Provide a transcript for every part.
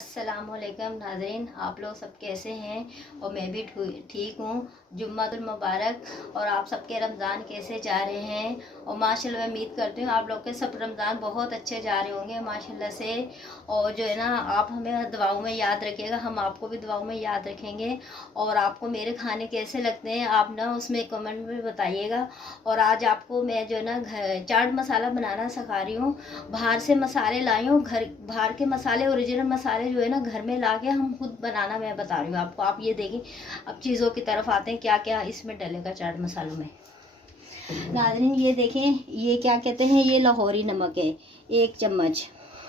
अस्सलामुअलैकुम नाज़रीन, आप लोग सब कैसे हैं। और मैं भी ठीक हूँ। जुम्मतुल मुबारक। और आप सबके रमज़ान कैसे जा रहे हैं। और माशाल्लाह मैं उम्मीद करती हूँ आप लोग के सब रमज़ान बहुत अच्छे जा रहे होंगे माशाल्लाह से। और जो है ना, आप हमें दुआओं में याद रखिएगा, हम आपको भी दुआओं में याद रखेंगे। और आपको मेरे खाने कैसे लगते हैं आप ना उसमें कमेंट में बताइएगा। और आज आपको मैं जो है ना घर चाट मसाला बनाना सिखा रही हूँ। बाहर से मसाले लाई हूँ, घर बाहर के मसाले ओरिजिनल मसाले जो है ना घर में लाके हम खुद बनाना मैं बता रही हूँ आपको। आप ये देखिए, अब चीज़ों की तरफ आते हैं क्या क्या इसमें डलेगा चाट मसालों में। नाज़रीन ये देखें, ये क्या कहते हैं, ये लाहौरी नमक है 1 चम्मच,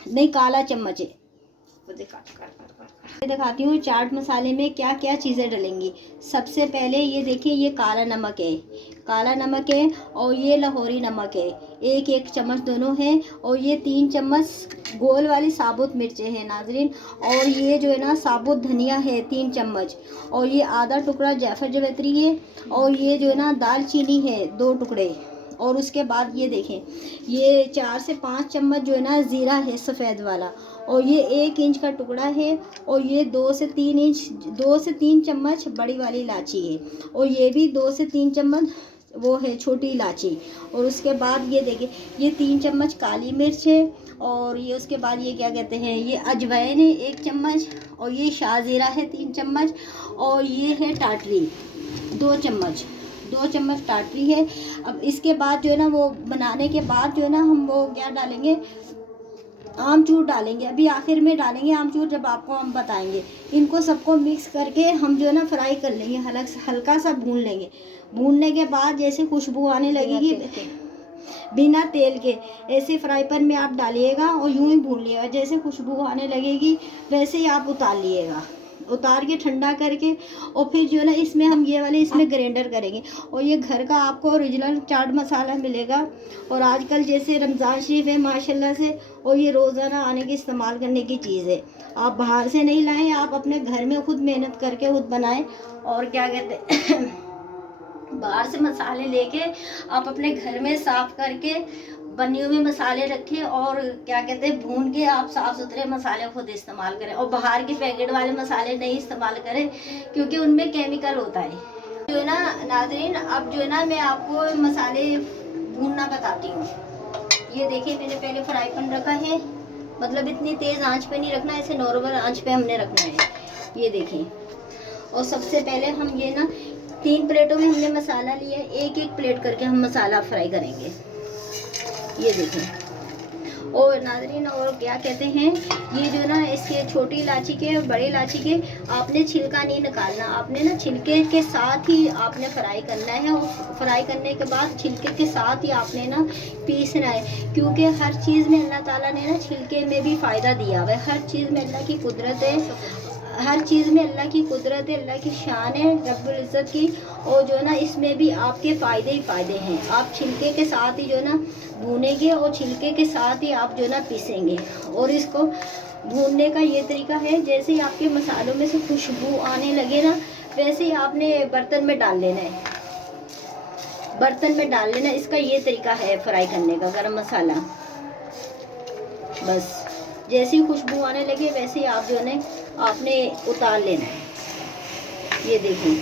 नहीं काला चम्मच है। दिखाती हूँ चाट मसाले में क्या क्या चीज़ें डलेंगी। सबसे पहले ये देखिए, ये काला नमक है, काला नमक है। और ये लाहौरी नमक है, एक एक चम्मच दोनों हैं। और ये 3 चम्मच गोल वाली साबुत मिर्चें हैं नाजरीन। और ये जो है ना साबुत धनिया है 3 चम्मच। और ये आधा टुकड़ा जायफल जावित्री है। और ये जो है ना दालचीनी है 2 टुकड़े। और उसके बाद ये देखें, ये 4 से 5 चम्मच जो है ना ज़ीरा है सफ़ेद वाला। और ये 1 इंच का टुकड़ा है। और ये 2 से 3 चम्मच बड़ी वाली इलायची है। और ये भी 2 से 3 चम्मच वो है छोटी इलायची। और उसके बाद ये देखिए, ये 3 चम्मच काली मिर्च है। और ये उसके बाद ये क्या कहते हैं, ये अजवाइन है 1 चम्मच। और ये शाहजीरा है 3 चम्मच। और ये है टाटरी 2 चम्मच, 2 चम्मच टाटरी है। अब इसके बाद जो है ना वो बनाने के बाद जो है ना हम वो क्या डालेंगे, आमचूर डालेंगे। अभी आखिर में डालेंगे आमचूर, जब आपको हम बताएंगे। इनको सबको मिक्स करके हम जो है ना फ्राई कर लेंगे, हल्का सा भून लेंगे। भूनने के बाद जैसे खुशबू आने लगेगी बिना तेल के ऐसे फ्राई पैन में आप डालिएगा और यूं ही भून लिएगा। जैसे खुशबू आने लगेगी वैसे ही आप उतार लिएगा, उतार के ठंडा करके। और फिर जो है ना इसमें हम ये वाले इसमें ग्राइंडर करेंगे। और ये घर का आपको ओरिजिनल चाट मसाला मिलेगा। और आजकल जैसे रमज़ान शरीफ है माशाल्लाह से, और ये रोज़ाना आने की इस्तेमाल करने की चीज़ है। आप बाहर से नहीं लाएं, आप अपने घर में खुद मेहनत करके खुद बनाएं। और क्या कहते हैं बाहर से मसाले लेके आप अपने घर में साफ करके बने हुए मसाले रखें। और क्या कहते हैं भून के आप साफ़ सुथरे मसाले खुद इस्तेमाल करें। और बाहर के पैकेट वाले मसाले नहीं इस्तेमाल करें, क्योंकि उनमें केमिकल होता है जो है ना नाज़रीन। अब जो है ना मैं आपको मसाले भूनना बताती हूँ। ये देखिए, मैंने पहले फ्राई पैन रखा है, मतलब इतनी तेज़ आंच पे नहीं रखना, ऐसे नॉर्मल आंच पे हमने रखना है। ये देखिए, और सबसे पहले हम ये ना 3 प्लेटों में हमने मसाला लिया है, एक एक प्लेट करके हम मसाला फ्राई करेंगे। ये देखें। और नाज़रीन और क्या कहते हैं, ये जो ना इसके छोटी इलायची के और बड़ी इलायची के आपने छिलका नहीं निकालना, आपने ना छिलके के साथ ही आपने फ्राई करना है। और फ्राई करने के बाद छिलके के साथ ही आपने ना पीसना है, क्योंकि हर चीज़ में अल्लाह ताला ने ना छिलके में भी फ़ायदा दिया हुआ है। हर चीज़ में अल्लाह की कुदरत है, हर चीज़ में अल्लाह की कुदरत है, अल्लाह की शान है रब्बुल इज़्ज़त की। और जो ना इसमें भी आपके फ़ायदे ही फ़ायदे हैं। आप छिलके के साथ ही जो ना भूनेंगे और छिलके के साथ ही आप जो ना पीसेंगे। और इसको भूनने का ये तरीका है, जैसे ही आपके मसालों में से खुशबू आने लगे ना, वैसे ही आपने बर्तन में डाल लेना है, बर्तन में डाल लेना। इसका ये तरीका है फ्राई करने का गरम मसाला। बस जैसे ही खुशबू आने लगे वैसे ही आप जो है आपने उतार लेना है। ये देखिए,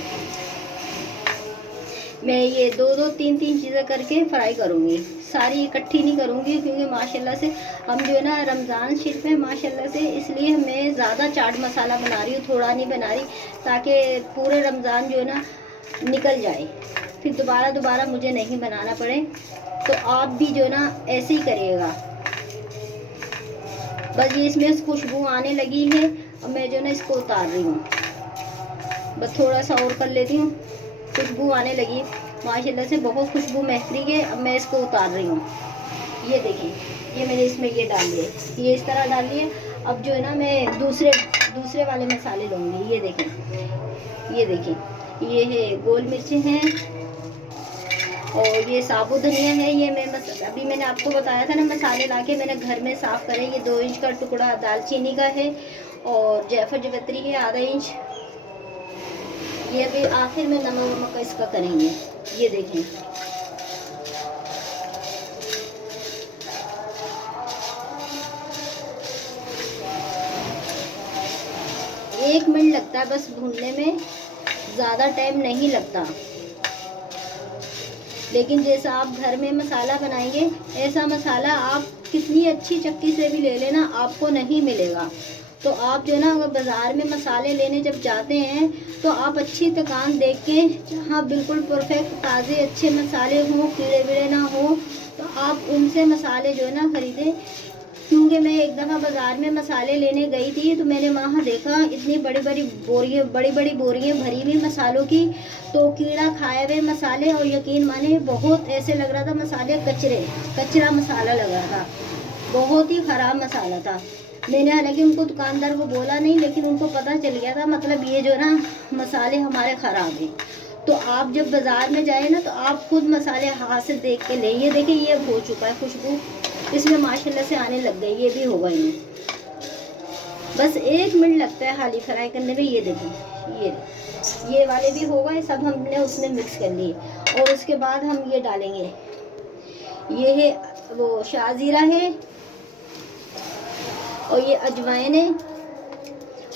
मैं ये 2-2 3-3 चीज़ें करके फ्राई करूँगी, सारी इकट्ठी नहीं करूँगी, क्योंकि माशाल्लाह से हम जो है ना रमज़ान शरीफ में माशाल्लाह से, इसलिए मैं ज़्यादा चाट मसाला बना रही हूँ, थोड़ा नहीं बना रही, ताकि पूरे रमज़ान जो है ना निकल जाए, फिर दोबारा मुझे नहीं बनाना पड़े। तो आप भी जो है ना ऐसे ही करिएगा। बस ये इसमें खुशबू आने लगी है, और मैं जो ना इसको उतार रही हूँ। बस थोड़ा सा और कर लेती हूँ, खुशबू आने लगी माशाल्लाह से, बहुत खुशबू महक रही है। अब मैं इसको उतार रही हूँ। ये देखिए, ये मैंने इसमें ये डाल लिए, ये इस तरह डाल लिए। अब जो है ना मैं दूसरे वाले मसाले लूँगी। ये देखें, ये देखें, ये है गोल मिर्चें हैं और ये साबुत धनिया है। ये मैं अभी मैंने आपको बताया था ना मसाले लाके मैंने घर में साफ़ करे। ये 2 इंच का टुकड़ा दालचीनी का है और जायफल जावित्री है आधा इंच। ये अभी आखिर में नमक वमक का इसका करेंगे। ये देखें, 1 मिनट लगता है बस भूनने में, ज़्यादा टाइम नहीं लगता। लेकिन जैसा आप घर में मसाला बनाएंगे, ऐसा मसाला आप कितनी अच्छी चक्की से भी ले लेना, आपको नहीं मिलेगा। तो आप जो ना अगर बाज़ार में मसाले लेने जब जाते हैं तो आप अच्छी दुकान देख के, जहाँ बिल्कुल परफेक्ट ताज़े अच्छे मसाले हों, कीड़े वीड़े ना हो, तो आप उनसे मसाले जो है ना ख़रीदें। क्योंकि मैं एक दफ़ा बाज़ार में मसाले लेने गई थी तो मैंने वहाँ देखा इतनी बड़ी बड़ी बोरियाँ भरी हुई मसालों की, तो कीड़ा खाए हुए मसाले, और यकीन माने बहुत ऐसे लग रहा था मसाले कचरा मसाला लग रहा था, बहुत ही ख़राब मसाला था। मैंने हालांकि उनको दुकानदार को बोला नहीं, लेकिन उनको पता चल गया था, मतलब ये जो ना मसाले हमारे ख़राब हैं। तो आप जब बाज़ार में जाए ना तो आप खुद मसाले हाथ से देख के लें। ये देखिए ये हो चुका है, खुशबू इसमें माशाल्लाह से आने लग गई, ये भी हो गई है। बस 1 मिनट लगता है हाली फ्राई करने में। ये देखिए ये वाले भी हो गए, सब हमने उसमें मिक्स कर लिए। और उसके बाद हम ये डालेंगे, ये है वो शाज़ीरा है, और ये अजवाइन है,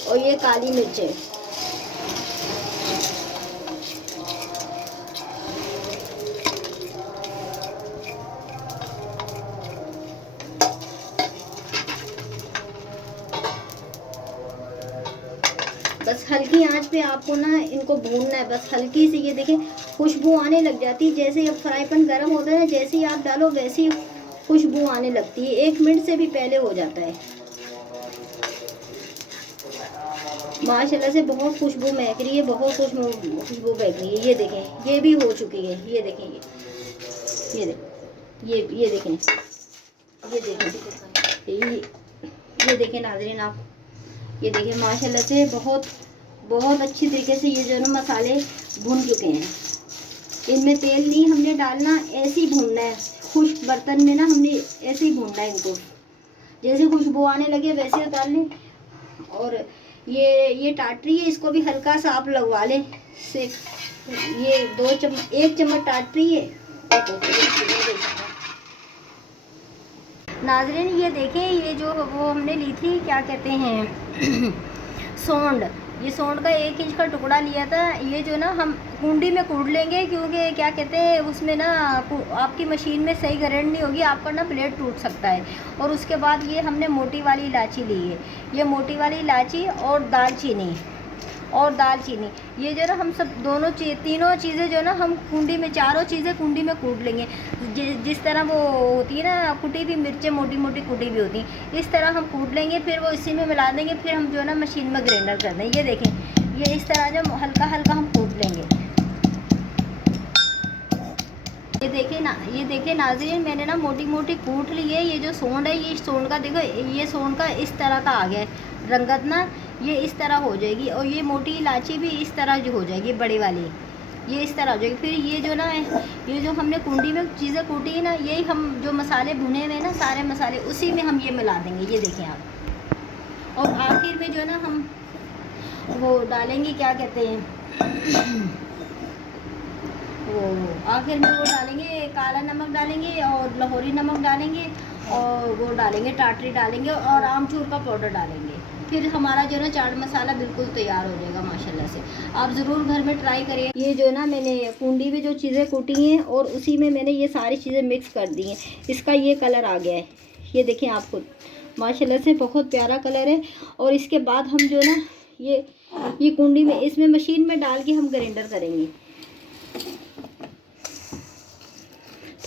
और ये काली मिर्च है। बस हल्की आंच पे आपको ना इनको भूनना है, बस हल्की सी। ये देखें खुशबू आने लग जाती है, जैसे ही अब फ्राई पैन गर्म होता है ना, जैसे ही आप डालो वैसे ही खुशबू आने लगती है। 1 मिनट से भी पहले हो जाता है। माशाल्लाह से बहुत खुशबू महक रही है, बहुत खुशबू महक रही है। ये देखें ये भी हो चुकी है। ये देखें ये देखें ये देखें ये देखें ये देखें नाज़रीन आप, ये देखिए माशाल्लाह से बहुत अच्छी तरीके से ये जो ना मसाले भून चुके हैं। इनमें तेल नहीं हमने डालना, ऐसे ही भूनना है। खुश्क बर्तन में ना हमने ऐसे ही भूनना है इनको, जैसे खुशबू आने लगे वैसे उतार लें। और ये टाटरी है, इसको भी हल्का सा आप लगवा लें से। ये 1 चम्मच टाटरी है। नाज़रीन ये देखें, ये जो वो हमने ली थी, क्या कहते हैं सोंड, ये सोंड का 1 इंच का टुकड़ा लिया था। ये जो ना हम कुंडी में कूट लेंगे, क्योंकि क्या कहते हैं उसमें ना आपकी मशीन में सही ग्राइंड नहीं होगी, आपका ना प्लेट टूट सकता है। और उसके बाद ये हमने मोटी वाली इलायची ली है, ये मोटी वाली इलायची और दालचीनी, ये जो ना हम सब तीनों चीज़ें जो ना हम कुंडी में, चारों चीज़ें कुंडी में कूट लेंगे। जिस तरह वो होती है ना कुटी हुई मिर्चें, मोटी मोटी कुटी हुई होती हैं, इस तरह हम कूट लेंगे, फिर वो इसी में मिला देंगे, फिर हम जो ना मशीन में ग्राइंडर कर देंगे। ये देखें ये इस तरह जो हल्का हल्का हम कूट लेंगे। ये देखिए नाज़रीन, मैंने ना मोटी मोटी कूट ली है। ये जो सोंड है, ये सोंड का देखो, ये सोंड का इस तरह का आ गया है रंगत ना, ये इस तरह हो जाएगी। और ये मोटी इलायची भी इस तरह जो हो जाएगी, बड़ी वाली ये इस तरह हो जाएगी। फिर ये जो ना ये जो हमने कुंडी में चीज़ें कूटी है ना, यही हम जो मसाले भुने हुए ना सारे मसाले, उसी में हम ये मिला देंगे। ये देखें आप। और आखिर में जो ना हम वो डालेंगे, क्या कहते हैं वो आखिर में वो डालेंगे, काला नमक डालेंगे और लाहौरी नमक डालेंगे, और वो डालेंगे टाटरी डालेंगे, और आमचूर का पाउडर डालेंगे। फिर हमारा जो ना चाट मसाला बिल्कुल तैयार हो जाएगा। माशाल्लाह से आप ज़रूर घर में ट्राई करिए। ये जो ना मैंने कुंडी में जो चीज़ें कूटी हैं और उसी में मैंने ये सारी चीज़ें मिक्स कर दी हैं, इसका ये कलर आ गया है। ये देखें आप खुद, माशाल्लाह से बहुत प्यारा कलर है। और इसके बाद हम जो ना ये कुंडी में, इसमें मशीन में डाल के हम ग्राइंडर करेंगे।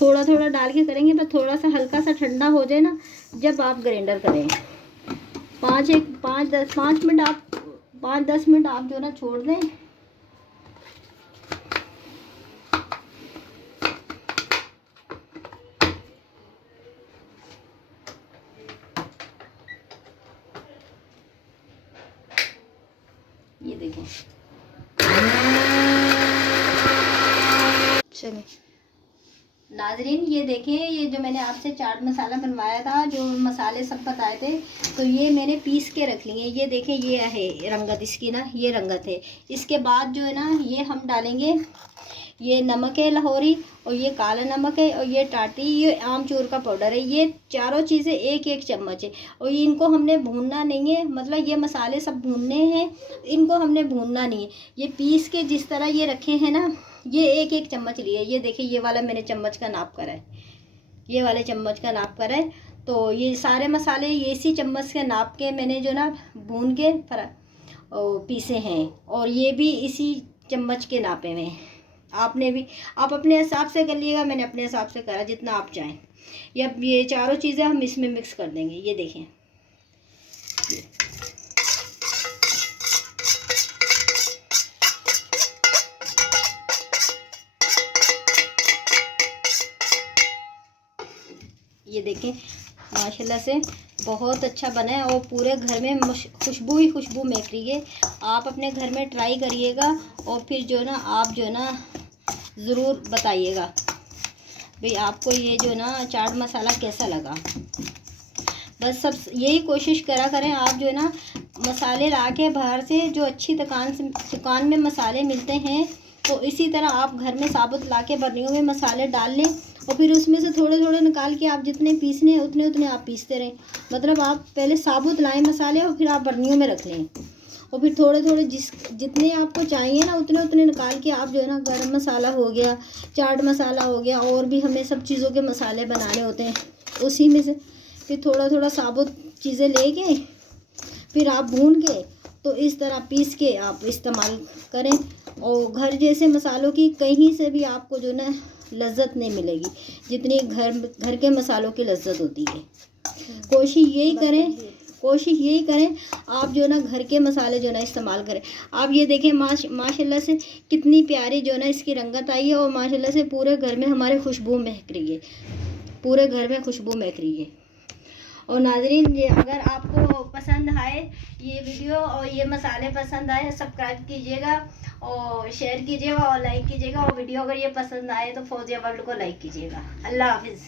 थोड़ा थोड़ा डाल के करेंगे, पर थोड़ा सा हल्का सा ठंडा हो जाए ना जब आप ग्राइंडर करें। 5-10 मिनट आप जो ना छोड़ दें। ये देखें चलिए नाजरीन, ये देखें, ये जो मैंने आपसे चाट मसाला बनवाया था, जो मसाले सब बताए थे, तो ये मैंने पीस के रख लिए। ये देखें ये है रंगत इसकी ना, ये रंगत है। इसके बाद जो है ना ये हम डालेंगे, ये नमक है लाहौरी, और ये काला नमक है, और ये टाटरी, ये आमचूर का पाउडर है। ये चारों चीज़ें एक एक चम्मच है, और इनको हमने भूनना नहीं है, मतलब ये मसाले सब भूनने हैं, इनको हमने भूनना नहीं है। ये पीस के जिस तरह ये रखे हैं ना, ये एक एक चम्मच लिए। ये देखिए, ये वाला मैंने चम्मच का नाप करा है, ये वाले चम्मच का नाप करा है। तो ये सारे मसाले ये इसी चम्मच के नाप के मैंने जो ना भून के पीसे हैं, और ये भी इसी चम्मच के नापे में। आपने भी, आप अपने हिसाब से कर लिएगा, मैंने अपने हिसाब से करा जितना आप चाहें। ये चारों चीज़ें हम इसमें मिक्स कर देंगे। ये देखें, ये देखें माशाल्लाह से बहुत अच्छा बना है, और पूरे घर में खुशबू ही खुशबू महक रही है। आप अपने घर में ट्राई करिएगा, और फिर जो ना आप जो ना ज़रूर बताइएगा भाई आपको ये जो ना चाट मसाला कैसा लगा। बस सब यही कोशिश करा करें आप जो ना मसाले ला के बाहर से, जो अच्छी दुकान में मसाले मिलते हैं, तो इसी तरह आप घर में साबुत ला के बर्नियों में मसाले डाल लें, और फिर उसमें से थोड़े थोड़े निकाल के आप जितने पीसने हैं उतने उतने आप पीसते रहें। मतलब आप पहले साबुत लाएं मसाले, और फिर आप बर्नियों में रख लें, और फिर थोड़े थोड़े जितने आपको चाहिए ना उतने उतने निकाल के आप जो है ना गरम मसाला हो गया, चाट मसाला हो गया, और भी हमें सब चीज़ों के मसाले बनाने होते हैं, उसी में से फिर थोड़ा थोड़ा साबुत चीज़ें लेके फिर आप भून के तो इस तरह पीस के आप इस्तेमाल करें। और घर जैसे मसालों की कहीं से भी आपको जो ना लज्जत नहीं मिलेगी जितनी घर के मसालों की लज्जत होती है। कोशिश यही करें आप जो ना घर के मसाले जो ना इस्तेमाल करें। आप ये देखें माशाल्लाह से कितनी प्यारी जो ना इसकी रंगत आई है, और माशाल्लाह से पूरे घर में हमारे खुशबू महक रही है, पूरे घर में खुशबू महक रही है। और नाज़रीन, ये अगर आपको पसंद आए ये वीडियो और ये मसाले पसंद आए, सब्सक्राइब कीजिएगा और शेयर कीजिएगा और लाइक कीजिएगा, और वीडियो अगर ये पसंद आए तो फौजिया वर्ल्ड को लाइक कीजिएगा। अल्लाह हाफिज़।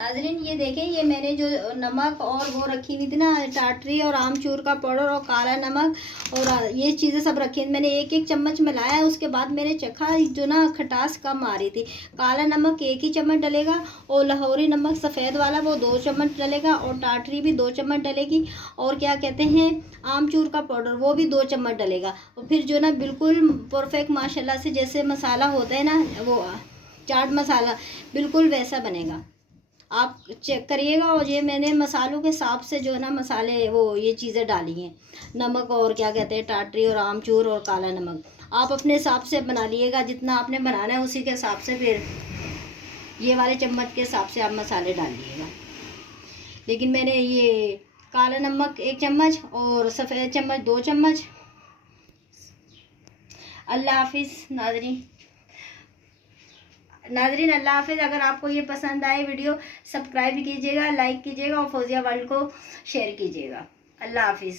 नाज़रीन, ये देखें, ये मैंने जो नमक और वो रखी हुई थी ना, टाटरी और आमचूर का पाउडर और काला नमक और ये चीज़ें सब रखी, मैंने एक एक चम्मच मिलाया। उसके बाद मैंने चखा, जो ना खटास कम आ रही थी। काला नमक 1 ही चम्मच डलेगा, और लाहौरी नमक सफ़ेद वाला वो 2 चम्मच डलेगा, और टाटरी भी 2 चम्मच डलेगी, और क्या कहते हैं आमचूर का पाउडर वो भी 2 चम्मच डलेगा। और फिर जो ना बिल्कुल परफेक्ट माशाल्लाह से जैसे मसाला होता है ना, वो चाट मसाला बिल्कुल वैसा बनेगा। आप चेक करिएगा। और ये मैंने मसालों के हिसाब से जो है ना मसाले वो ये चीज़ें डाली हैं, नमक और क्या कहते हैं टाटरी और आमचूर और काला नमक। आप अपने हिसाब से बना लिएगा, जितना आपने बनाना है उसी के हिसाब से फिर ये वाले चम्मच के हिसाब से आप मसाले डाल लीजिएगा। लेकिन मैंने ये काला नमक 1 चम्मच और सफ़ेद चम्मच 2 चम्मच। अल्लाह हाफिज़ नाज़रीन, अल्लाह हाफिज़। अगर आपको ये पसंद आए वीडियो, सब्सक्राइब कीजिएगा, लाइक कीजिएगा, और फौजिया वर्ल्ड को शेयर कीजिएगा। अल्लाह हाफिज़।